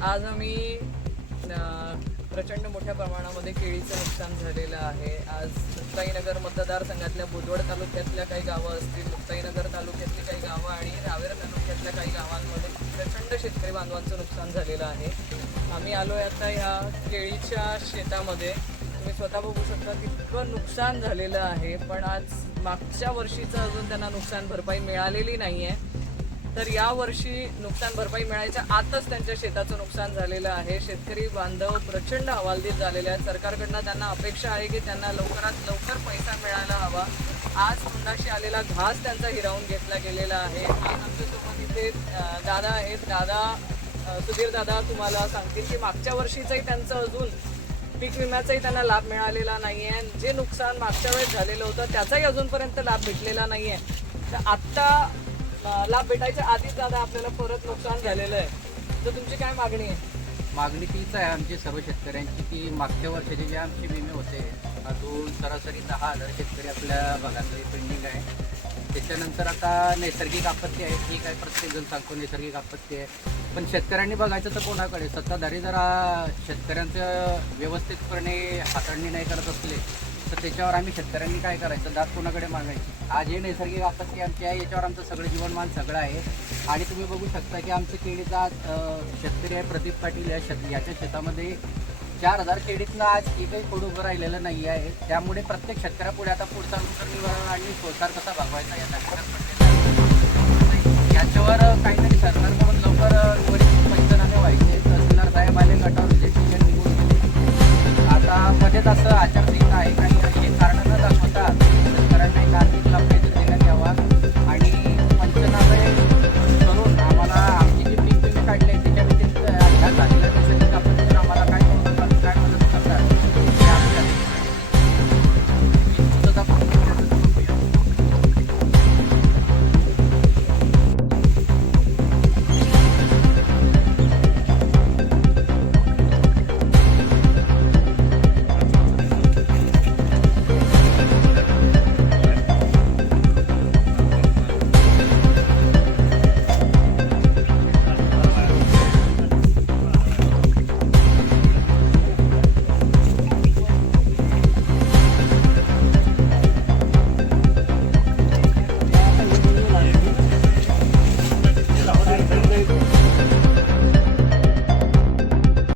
आज आम्ही प्रचंड मोठ्या प्रमाणामध्ये केळीचं नुकसान झालेलं आहे. आज मुक्ताईनगर मतदारसंघातल्या बुधवड तालुक्यातल्या काही गावं असतील मुक्ताईनगर तालुक्यातली काही गावं आणि रावेर तालुक्यातल्या काही गावांमध्ये प्रचंड शेतकरी बांधवांचं नुकसान झालेलं आहे. आम्ही आलो आहे आता ह्या केळीच्या शेतामध्ये. तुम्ही स्वतः बघू शकता तितकं नुकसान झालेलं आहे पण आज मागच्या वर्षीचं अजून त्यांना नुकसान भरपाई मिळालेली नाही आहे तर या वर्षी नुकसान भरपाई मिळायच्या आतच त्यांच्या शेताचं नुकसान झालेलं आहे. शेतकरी बांधव प्रचंड हवालदिल झालेले आहेत. सरकारकडनं त्यांना अपेक्षा आहे की त्यांना लवकरात लवकर पैसा मिळायला हवा. आज कुंडाशी आलेला घास त्यांचा हिरावून घेतला गेलेला आहे. आज आमच्यासोबत इथे दादा आहेत. दादा सुधीर दादा तुम्हाला सांगतील की मागच्या वर्षीचंही त्यांचं अजून पीक विम्याचाही त्यांना लाभ मिळालेला नाही आहे जे नुकसान मागच्या वेळेस झालेलं होतं त्याचाही अजूनपर्यंत लाभ भेटलेला नाही आहे तर आत्ता लाभ भेटायच्या आधीच दादा आपल्याला परत नुकसान झालेलं आहे. तर तुमची काय मागणी आहे? मागणी तीच आहे आमची सर्व शेतकऱ्यांची की मागच्या वर्षाचे जे आमचे विमे होते अजून सरासरी दहा हजार शेतकरी आपल्या भागातले पेंडिंग आहे. त्याच्यानंतर आता नैसर्गिक आपत्ती आहे ठीक आहे प्रत्येकजण सांगतो नैसर्गिक आपत्ती आहे. पण शेतकऱ्यांनी बघायचं तर कोणाकडे? सत्ताधारी जरा शेतकऱ्यांचं व्यवस्थितपणे हाताळणी नाही करत असले तर त्याच्यावर आम्ही शेतकऱ्यांनी काय करायचं? दात कोणाकडे मागायची? आज हे नैसर्गिक आपत्ती की आहे याच्यावर आमचं सगळं जीवनमान सगळं आहे. आणि तुम्ही बघू शकता की आमचं केळीचा आज शेतकरी आहे प्रदीप पाटील या शेत याच्या शेतामध्ये चार हजार केळीतनं आज एकही खोड उभं राहिलेलं नाही आहे. त्यामुळे प्रत्येक शेतकऱ्यापुढे आता पुढचा नुकसान आणि सोसार कसा भागवायचा याचा याच्यावर काहीतरी सरकारकडून लवकर पंचनामे व्हायचे. तहसीलदार साहेब आले गटावर आता मध्येच असं